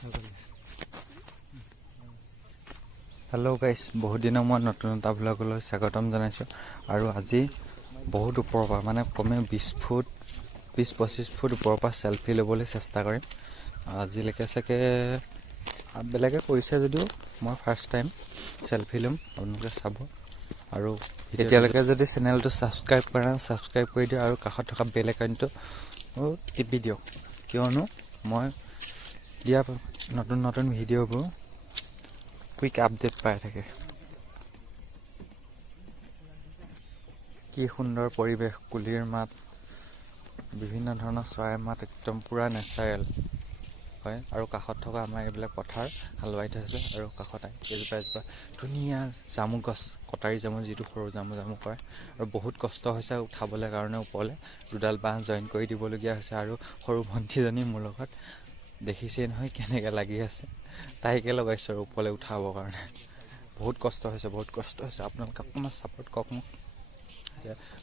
Hello guys, बहुत दिन मैं नतुन एटा ब्लगলৈ স্বাগতম জানাইছো আৰু আজি বহুত ওপৰৰ পৰা মানে কমে 20-25 ফুট ওপৰৰ পৰা সেলফি লবলৈ চেষ্টা কৰিম। আজিলৈকে চাগে বেলেগে কৰিছে যদিও মই ফাৰ্ষ্ট টাইম সেলফি লম, আপোনালোকে চাব। আৰু এতিয়ালৈকে যদি চেনেলটো সাবস্ক্ৰাইব কৰা সাবস্ক্ৰাইব কৰি দিও আৰু কাষত থকা বেল আইকনটো টিপি দিও, কিয়নো মই দিয়া নতুন ভিডিঅ'বোৰ কুইক আপডেট পাই থাকে। কি সুন্দৰ পৰিৱেশ, কুলিৰ মাত, বিভিন্ন ধৰণৰ চৰাইৰ মাত, একদম পুৰা নেচাৰেল হয়। আৰু কাষত থকা আমাৰ এইবিলাক পথাৰ হালবাই থৈছে আৰু কাষত এজোপা ধুনীয়া জামু গছ, কটাৰী জামু, যিটো সৰু জামু কৰে। আৰু বহুত কষ্ট হৈছে উঠাবলৈ কাৰণে ওপৰলৈ দুডাল বাঁহ জইন কৰি দিবলগীয়া হৈছে। আৰু সৰু ভণ্টিজনী মোৰ লগত দেখিছেই নহয় কেনেকৈ লাগি আছে, তাইকে লগাইছোঁ আৰু ওপৰলৈ উঠাবৰ কাৰণে। বহুত কষ্ট হৈছে আপোনালোকে অকণমান ছাপোৰ্ট কৰক মোক,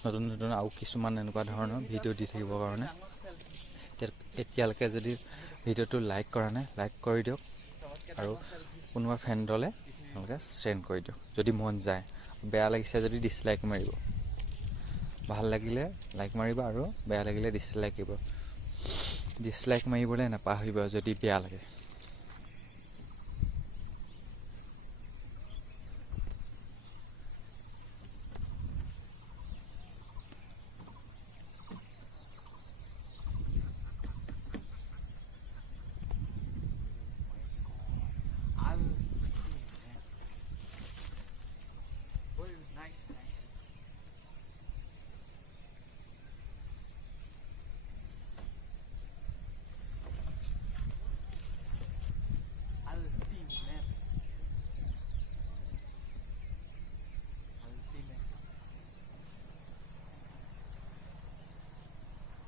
নতুন আৰু কিছুমান এনেকুৱা ধৰণৰ ভিডিঅ' দি থাকিবৰ কাৰণে। এতিয়ালৈকে যদি ভিডিঅ'টো লাইক কৰা নাই লাইক কৰি দিয়ক আৰু কোনোবা ফ্ৰেণ্ডলৈ আপোনালোকে চেণ্ড কৰি দিয়ক যদি মন যায়। বেয়া লাগিছে যদি ডিছলাইক মাৰিব, ভাল লাগিলে লাইক মাৰিব আৰু বেয়া লাগিলে ডিছলাইক মাৰিবলৈ নাপাহৰিব যদি বেয়া লাগে।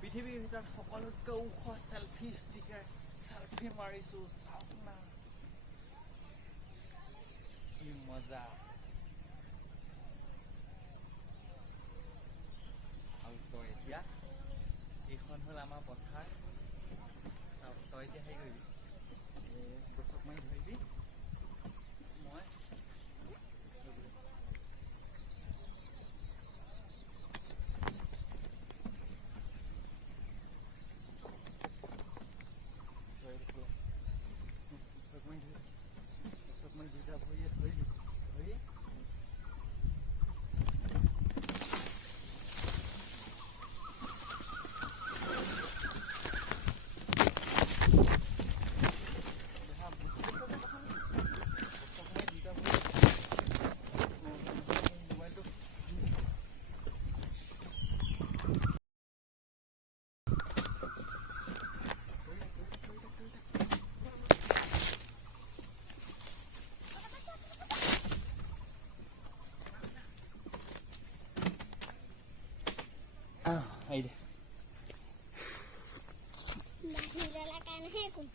পৃথিৱীৰ ভিতৰত সকলোতকৈ ওখ সেলফি ষ্টিকাৰ সেলফি মাৰিছো, চাওক না কি মজা। আৰু তই এতিয়া এইখন হ'ল আমাৰ পথাৰ, তই এতিয়া হেৰি কৰিবি, গছক মাৰি ধৰিবি, মই Dah, ni dah lah kan hekun.